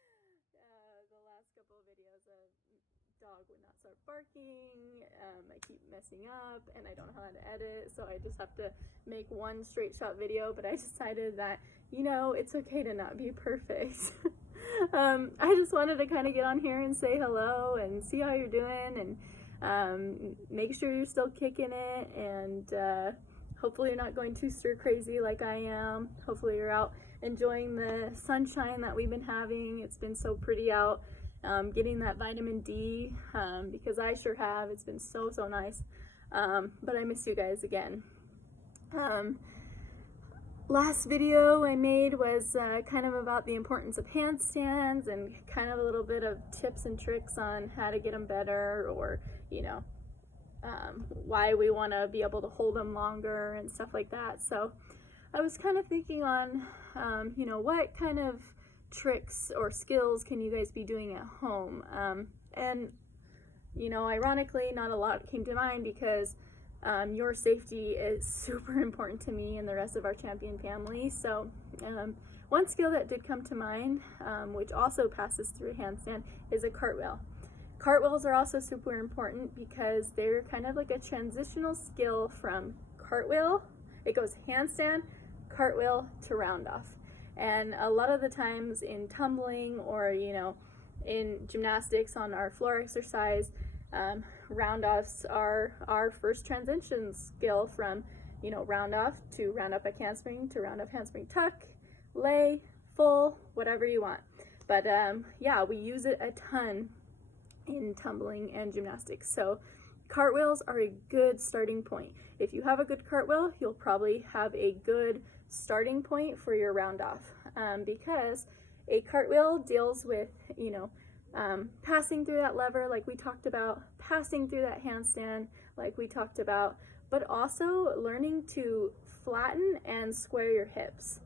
so many times. The last couple of videos, a dog would not start barking. I keep messing up and I don't know how to edit, so I just have to make one straight shot video, but I decided that, you know, it's okay to not be perfect. I just wanted to kind of get on here and say hello and see how you're doing, and make sure you're still kicking it, and hopefully you're not going too stir crazy like I am. Hopefully you're out enjoying the sunshine that we've been having. It's been so pretty out. Getting that vitamin D, because I sure have. It's been so nice. But I miss you guys again. Last video I made was kind of about the importance of handstands and kind of a little bit of tips and tricks on how to get them better, or, you know, why we want to be able to hold them longer and stuff like that. So I was kind of thinking on, you know, what kind of tricks or skills can you guys be doing at home? And, you know, ironically, not a lot came to mind, because your safety is super important to me and the rest of our champion family. So one skill that did come to mind, which also passes through a handstand, is a cartwheel. Cartwheels are also super important because they're kind of like a transitional skill from cartwheel. It goes handstand, cartwheel to round off. And a lot of the times in tumbling, or, you know, in gymnastics on our floor exercise, round offs are our first transition skill from, you know, round off to round up back handspring to round up handspring tuck, lay, full, whatever you want. But yeah, we use it a ton in tumbling and gymnastics. So cartwheels are a good starting point. If you have a good cartwheel, you'll probably have a good starting point for your round off, because a cartwheel deals with, you know, passing through that lever like we talked about, passing through that handstand like we talked about, but also learning to flatten and square your hips.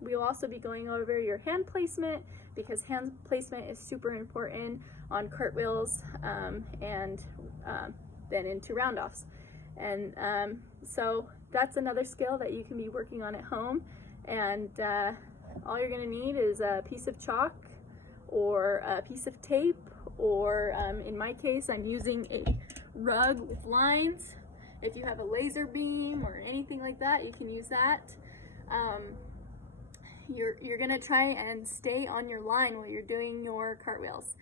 We'll also be going over your hand placement, because hand placement is super important on cartwheels, and then into round offs. And so that's another skill that you can be working on at home. And all you're going to need is a piece of chalk or a piece of tape, or in my case, I'm using a rug with lines. If you have a laser beam or anything like that, you can use that. You're going to try and stay on your line while you're doing your cartwheels.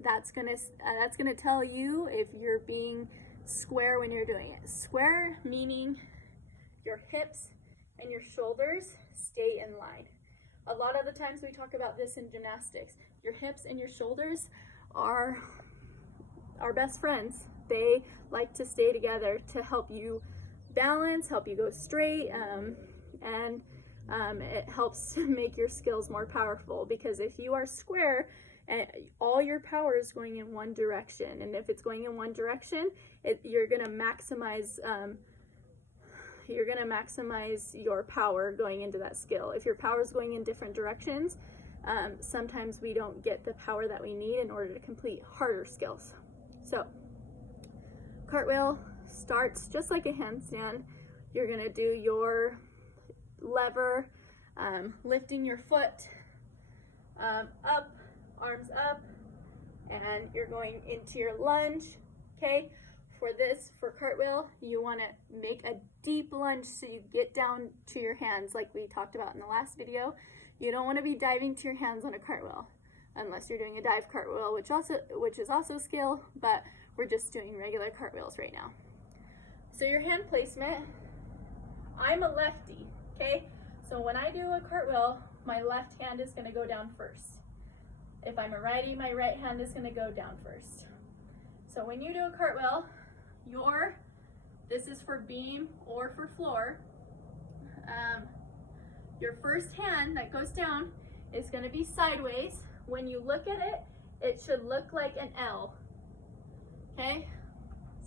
That's gonna tell you if you're being square when you're doing it. Square meaning your hips and your shoulders stay in line. A lot of the times we talk about this in gymnastics. Your hips and your shoulders are our best friends. They like to stay together to help you balance, help you go straight, and it helps to make your skills more powerful, because if you are square, all your power is going in one direction, and if it's going in one direction, you're gonna maximize your power going into that skill. If your power is going in different directions, sometimes we don't get the power that we need in order to complete harder skills. So cartwheel starts just like a handstand. You're gonna do your lever, lifting your foot up, arms up, and you're going into your lunge. Okay, for cartwheel, you want to make a deep lunge so you get down to your hands like we talked about in the last video. You don't want to be diving to your hands on a cartwheel unless you're doing a dive cartwheel, which is also a skill, but we're just doing regular cartwheels right now. So your hand placement, I'm a lefty, okay? So when I do a cartwheel, my left hand is going to go down first. If I'm a righty, my right hand is going to go down first. So when you do a cartwheel, this is for beam or for floor, your first hand that goes down is going to be sideways. When you look at it, it should look like an L. Okay?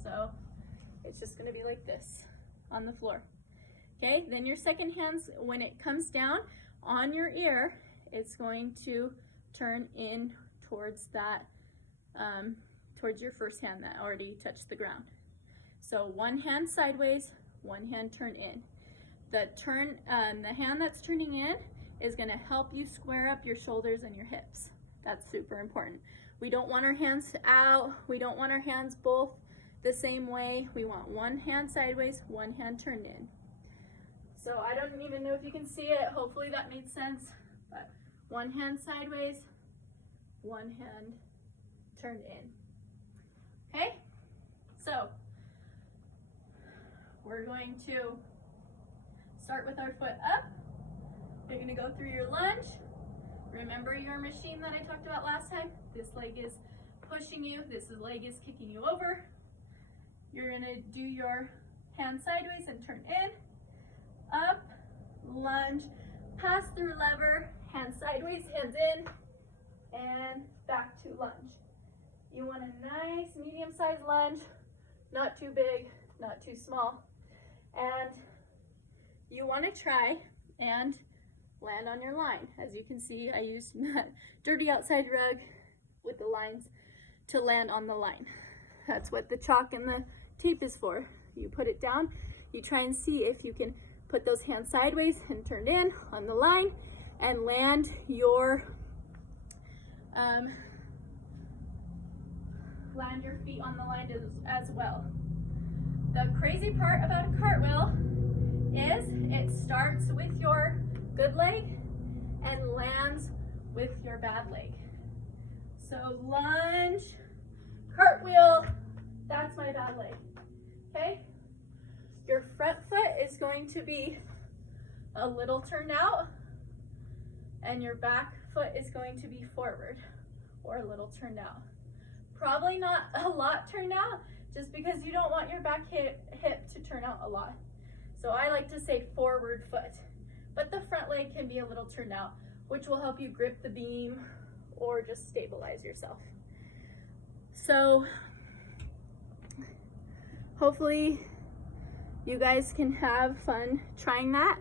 So it's just going to be like this on the floor. Okay? Then your second hand, when it comes down on your ear, it's going to turn in towards that, towards your first hand that already touched the ground. So one hand sideways, one hand turn in. the hand that's turning in is gonna help you square up your shoulders and your hips. That's super important. We don't want our hands out. We don't want our hands both the same way. We want one hand sideways, one hand turned in. So I don't even know if you can see it. Hopefully that made sense. But one hand sideways, one hand turned in. Okay? So we're going to start with our foot up. You're gonna go through your lunge. Remember your machine that I talked about last time? This leg is pushing you, this leg is kicking you over. You're gonna do your hand sideways and turn in, up, lunge, pass through lever, hand sideways, hands in, and back to lunge. You want a nice medium-sized lunge, not too big, not too small. And you want to try and land on your line. As you can see, I used that dirty outside rug with the lines to land on the line. That's what the chalk and the tape is for. You put it down, you try and see if you can put those hands sideways and turned in on the line and land your feet on the line as well. The crazy part about a cartwheel is it starts with your good leg and lands with your bad leg. So lunge, cartwheel, that's my bad leg, okay? Your front foot is going to be a little turned out and your back foot is going to be forward or a little turned out. Probably not a lot turned out, just because you don't want your back hip to turn out a lot. So I like to say forward foot, but the front leg can be a little turned out, which will help you grip the beam or just stabilize yourself. So hopefully you guys can have fun trying that.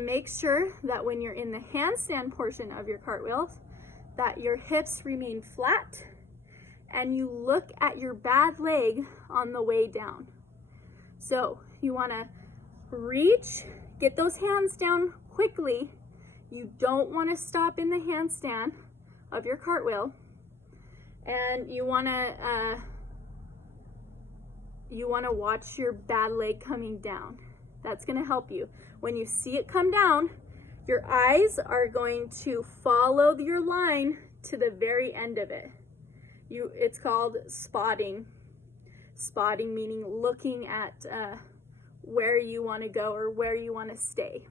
Make sure that when you're in the handstand portion of your cartwheels, that your hips remain flat and you look at your bad leg on the way down. So you want to reach, get those hands down quickly. You don't want to stop in the handstand of your cartwheel, and you want to watch your bad leg coming down. That's going to help you. When you see it come down, your eyes are going to follow your line to the very end of it. It's called spotting. Spotting meaning looking at where you want to go or where you want to stay.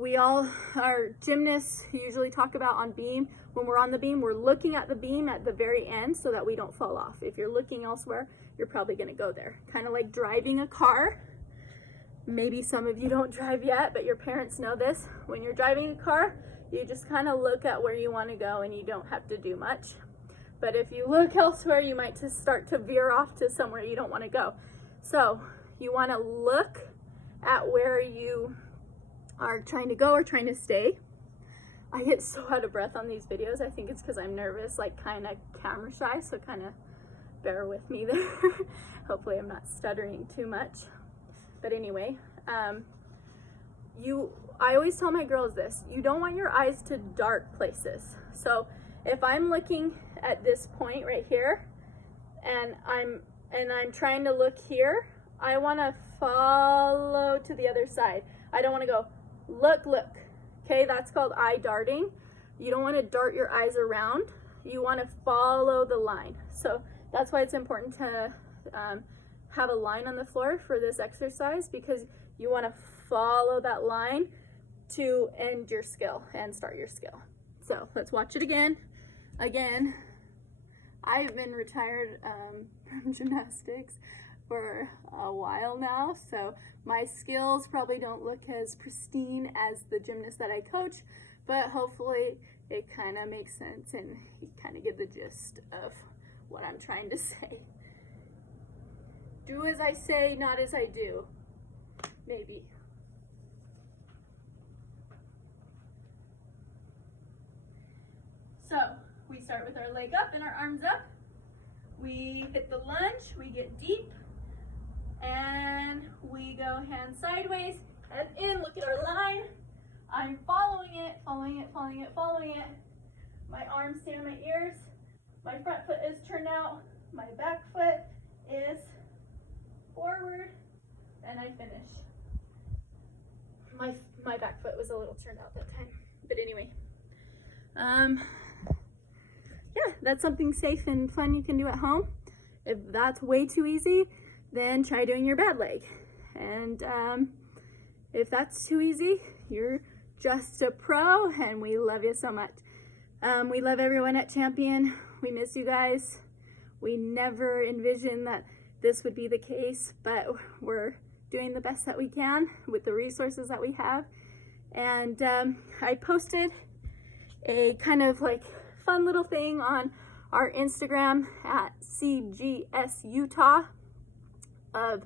Our gymnasts usually talk about on beam. When we're on the beam, we're looking at the beam at the very end so that we don't fall off. If you're looking elsewhere, you're probably going to go there. Kind of like driving a car. Maybe some of you don't drive yet, but your parents know this. When you're driving a car, you just kind of look at where you want to go and you don't have to do much. But if you look elsewhere, you might just start to veer off to somewhere you don't want to go. So you want to look at where you are trying to go or trying to stay. I get so out of breath on these videos. I think it's because I'm nervous, like kind of camera shy, so kind of bear with me there. Hopefully I'm not stuttering too much. But anyway, I always tell my girls this: you don't want your eyes to dart places. So if I'm looking at this point right here and I'm trying to look here, I want to follow to the other side. I don't want to go look. Okay, that's called eye darting. You don't want to dart your eyes around. You want to follow the line. So that's why it's important to have a line on the floor for this exercise, because you want to follow that line to end your skill and start your skill. So let's watch it again. I've been retired from gymnastics for a while now, so my skills probably don't look as pristine as the gymnasts that I coach, but hopefully it kind of makes sense and you kind of get the gist of what I'm trying to say. Do as I say, not as I do. Maybe. So we start with our leg up and our arms up. We hit the lunge, we get deep, and we go hand sideways, and in. Look at our line. I'm following it, following it, following it, following it. My arms stay on my ears. My front foot is turned out. My back foot is forward, and I finish. My back foot was a little turned out that time, but anyway. Yeah, that's something safe and fun you can do at home. If that's way too easy, then try doing your bad leg. And if that's too easy, you're just a pro, and we love you so much. We love everyone at Champion. We miss you guys. We never envisioned that this would be the case, but we're doing the best that we can with the resources that we have. And I posted a kind of like fun little thing on our Instagram at CGS Utah of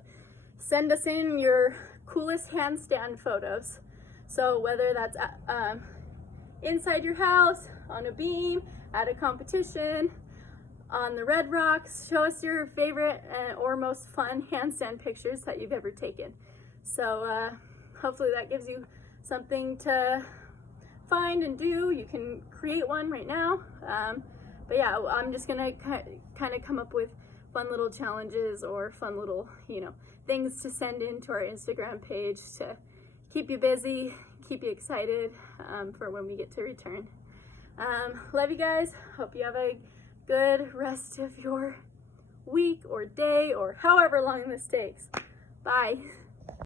send us in your coolest handstand photos. So whether that's inside your house, on a beam, at a competition, on the Red Rocks, show us your favorite or most fun handstand pictures that you've ever taken. So hopefully that gives you something to find and do. You can create one right now. But yeah, I'm just gonna kind of come up with fun little challenges or fun little, things to send into our Instagram page to keep you busy, keep you excited for when we get to return. Love you guys. Hope you have a good rest of your week or day or however long this takes. Bye.